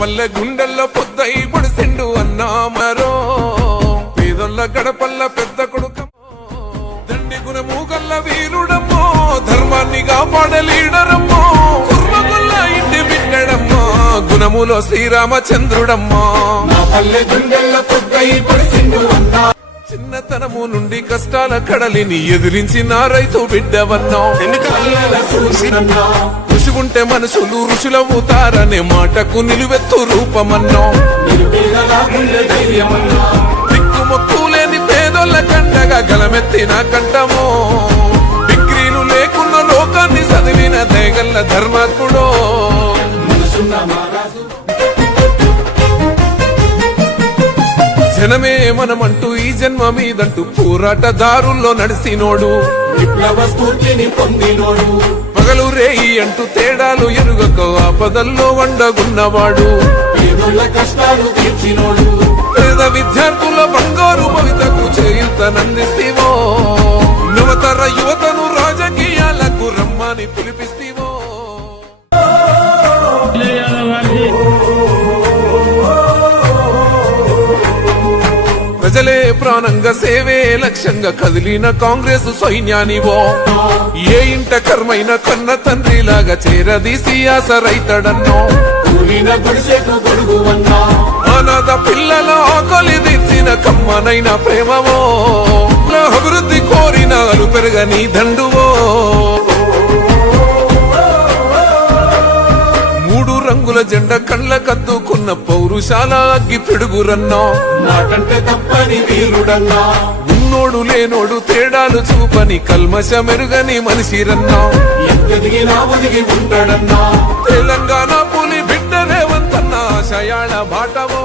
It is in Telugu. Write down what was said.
పల్లె గుండెల్లో పొద్దై పొడిసిండు అన్నా మరో. పేదొల్ల గడపల్ల పెద్ద కొడుకమ్మో దండి గుణము గల్ల వీరుడమ్మో ధర్మాన్ని కాపాడలీడరమ్మో కుర్మగుల్ల ఇంటి బిడ్డడమ్మో. గుణములో శ్రీరామచంద్రుడమ్మా. నా పల్లె గుండెల్ల పొద్దై పొడిసిండు అన్నా చిన్నతనము నుండి కష్టాల కడలిని ఎదిరించిన రైతు బిడ్డవన్నో. చూసినన్నా. ఋషుకుంటే మనుషులు ఋషులవుతారనే మాటకు నిలువెత్తు రూపమన్నో. దిక్కుమొక్కు లేని పేదోళ్ళ కండగా గలమెత్తిన కంటమో డిగ్రీలు లేకున్న లోకాన్ని చదివిన దేగల్ల ధర్మాత్ముడో మనసున్న మహారాజు జనమే మనమంటూ ఈ జన్మ మీదంటూ పోరాటదారుల్లో నడిసినోడు. విప్లవ స్ఫూర్తిని పొందినోడు. పగలు రేయి అంటూ తేడాలు ఎరుగక ఆపదల్లో వండగున్నవాడు. పేదోళ్ళ కష్టాలు తీర్చినోడు. పేద విద్యార్థుల బంగారు భవితకు చేయుతనందిస్తేవో నవతర యువతను రాజకీయాలకు రమ్మని పిలిపిస్తేవో ప్రజలే ప్రాణంగా సేవే లక్ష్యంగా కదిలిన కాంగ్రెస్ సైన్యానివో. ఏ ఇంట కర్మైన కన్న తండ్రిలాగా చేరదీసి గొడుగు అన్నా. అనాథ పిల్లల ఆకలి తెచ్చిన కమ్మనైన ప్రేమవో. నా అభివృద్ధి కోరిన అలు పెరగని దండువో. రంగుల జెండ కళ్ళ కద్దుకున్న పౌరుషాల అగ్గి పిడుగురన్నో. నాటంటే తప్పని వీరుడన్నా. ఉన్నోడు లేనోడు తేడాలు చూపని కల్మష మెరుగని మనిషిరన్నో. ఎదిగినా ఒదిగి ఉంటాడన్నా తెలంగాణ పులి బిడ్డ రేవంతన్న ఆశయాల బాటవో